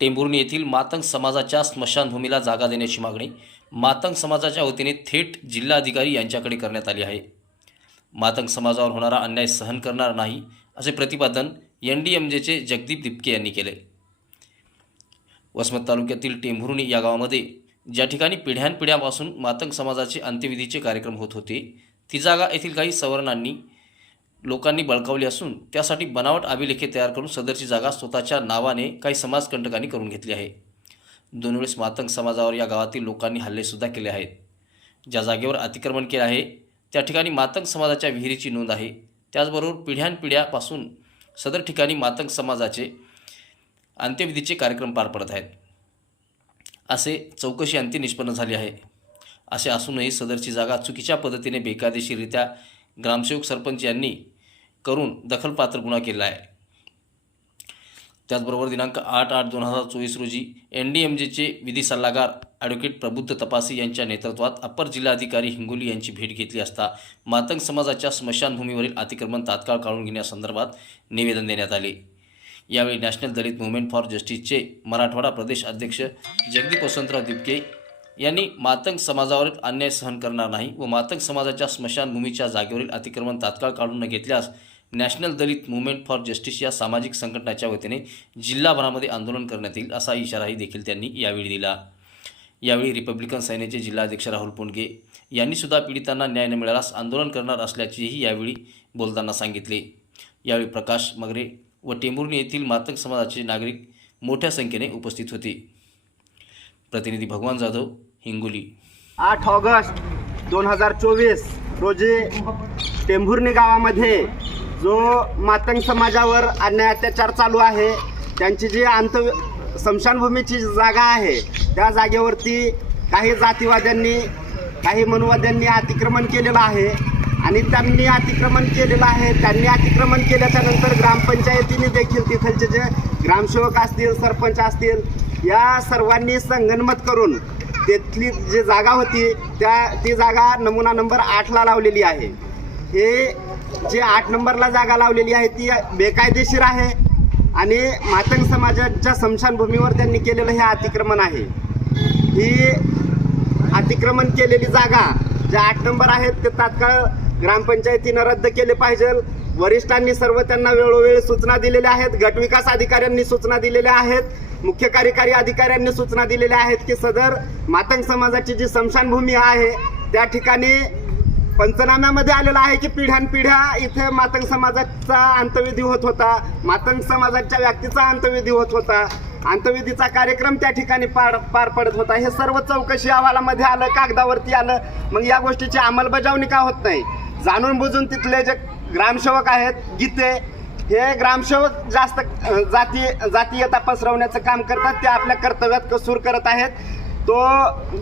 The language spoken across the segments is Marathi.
टेंभुर्णी येथील मातंग समाजाच्या स्मशानभूमीला जागा देण्याची मागणी मातंग समाजाच्या वतीने थेट जिल्हाधिकारी यांच्याकडे करण्यात आली आहे. मातंग समाजावर होणारा अन्याय सहन करणार नाही असे प्रतिपादन एन डी एम जेचे जगदीप दिपके यांनी केले. वसमत तालुक्यातील टेंभुर्णी या गावामध्ये ज्या ठिकाणी पिढ्यानपिढ्यापासून मातंग समाजाचे अंत्यविधीचे कार्यक्रम होत होते ती जागा येथील काही सवर्णांनी लोकांनी बळकावली असून त्यासाठी बनावट अभिलेखे तयार करून सदरची जागा स्वतःच्या नावाने काही समाजकंटकांनी करून घेतली आहे. दोन वेळेस मातंग समाजावर या गावातील लोकांनी हल्लेसुद्धा केले आहेत. ज्या जागेवर अतिक्रमण केले आहे त्या ठिकाणी मातंग समाजाच्या विहिरीची नोंद आहे. त्याचबरोबर पिढ्यानपिढ्यापासून सदर ठिकाणी मातंग समाजाचे अंत्यविधीचे कार्यक्रम पार पडत आहेत. असे चौकशी अंती निष्पन्न झाली आहे. असे असूनही सदरची जागा चुकीच्या पद्धतीने बेकायदेशीररित्या ग्रामसेवक सरपंच यांनी करून दखलपात्र गुन्हा केला आहे. त्याचबरोबर दिनांक आठ आठ दोन हजार चोवीस रोजी एन डी एम जेचे विधी सल्लागार ॲडव्होकेट प्रबुद्ध तपासी यांच्या नेतृत्वात अप्पर जिल्हाधिकारी हिंगोली यांची भेट घेतली असता मातंग समाजाच्या स्मशानभूमीवरील अतिक्रमण तात्काळ काढून घेण्यासंदर्भात निवेदन देण्यात आले. यावेळी नॅशनल दलित मुवमेंट फॉर जस्टिसचे मराठवाडा प्रदेश अध्यक्ष जगदीप वसंतराव दिपके यांनी मातंग समाजावरील अन्याय सहन करणार नाही व मातंग समाजाच्या स्मशानभूमीच्या जागेवरील अतिक्रमण तात्काळ काढून न घेतल्यास national Dalit movement for justice या सामाजिक संघटनाच्या वतीने जिल्हाभरामध्ये आंदोलन करण्यात येईल असा इशाराही देखील त्यांनी यावेळी दिला. यावेळी रिपब्लिकन सेनेचे जिल्हाध्यक्ष राहुल पुंडगे यांनीसुद्धा पीडितांना न्याय न मिळाल्यास आंदोलन करणार असल्याचेही यावेळी बोलताना सांगितले. यावेळी प्रकाश मगरे व टेंभुर्णी येथील मातंग समाजाचे नागरिक मोठ्या संख्येने उपस्थित होते. प्रतिनिधी भगवान जाधव हिंगोली. आठ ऑगस्ट दोन हजार चोवीस रोजी टेंभुर्णी गावामध्ये जो मातंग समाजावर अन्याय अत्याचार चालू आहे त्यांची जी अंत स्मशानभूमीची जागा आहे त्या जागेवरती काही जातीवाद्यांनी काही मनुवाद्यांनी अतिक्रमण केलेलं आहे आणि त्यांनी अतिक्रमण केलेलं आहे. त्यांनी अतिक्रमण केल्याच्यानंतर ग्रामपंचायतीने देखील तिथलचे जे ग्रामसेवक असतील सरपंच असतील या सर्वांनी संगनमत करून तेथली जी जागा होती त्या ती जागा नमुना नंबर आठला लावलेली आहे. हे जे आठ नंबरला जागा लावलेली आहे ती बेकायदेशीर आहे आणि मातंग समाजाच्या स्मशानभूमीवर त्यांनी केलेलं हे अतिक्रमण आहे. ही अतिक्रमण केलेली जागा ज्या आठ नंबर आहेत ते तात्काळ ग्रामपंचायतीनं रद्द केले पाहिजे. वरिष्ठांनी सर्व त्यांना वेळोवेळी सूचना दिलेल्या आहेत. गटविकास अधिकाऱ्यांनी सूचना दिलेल्या आहेत. मुख्य कार्यकारी अधिकाऱ्यांनी सूचना दिलेल्या आहेत की सदर मातंग समाजाची जी स्मशानभूमी आहे त्या ठिकाणी पंचनाम्यामध्ये आलेलं आहे की पिढ्यानपिढ्या इथे मातंग समाजाचा अंतविधी होत होता. मातंग समाजाच्या व्यक्तीचा अंतविधी होत होता. अंतविधीचा कार्यक्रम त्या ठिकाणी पार पार पडत होता. हे सर्व चौकशी अहवालामध्ये आलं कागदावरती आलं. मग या गोष्टीची अंमलबजावणी का होत नाही? जाणून बुजून तिथले जे ग्रामसेवक आहेत गीते हे ग्रामसेवक जास्त जाती जातीयता पसरवण्याचं काम करतात. ते आपल्या कर्तव्यात कसूर करत आहेत. तो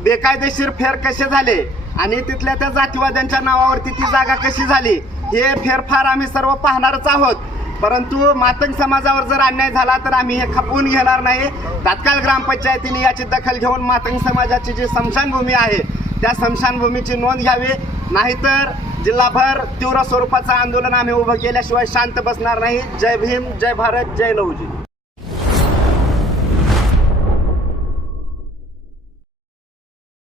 बेकायदेशीर फेर कसे झाले? आणि तिथल्या त्या जातीवाद्यांच्या नावावरती ती जागा कशी झाली? हे फेरफार आम्ही सर्व पाहणारच आहोत. परंतु मातंग समाजावर जर अन्याय झाला तर आम्ही हे खपवून घेणार नाही. तात्काळ ग्रामपंचायतीने याची दखल घेऊन मातंग समाजाची जी स्मशानभूमी आहे त्या स्मशानभूमीची नोंद घ्यावी. नाहीतर जिल्हाभर तीव्र स्वरूपाचं आंदोलन आम्ही उभं केल्याशिवाय शांत बसणार नाही. जय भीम जय भारत जय नवजी.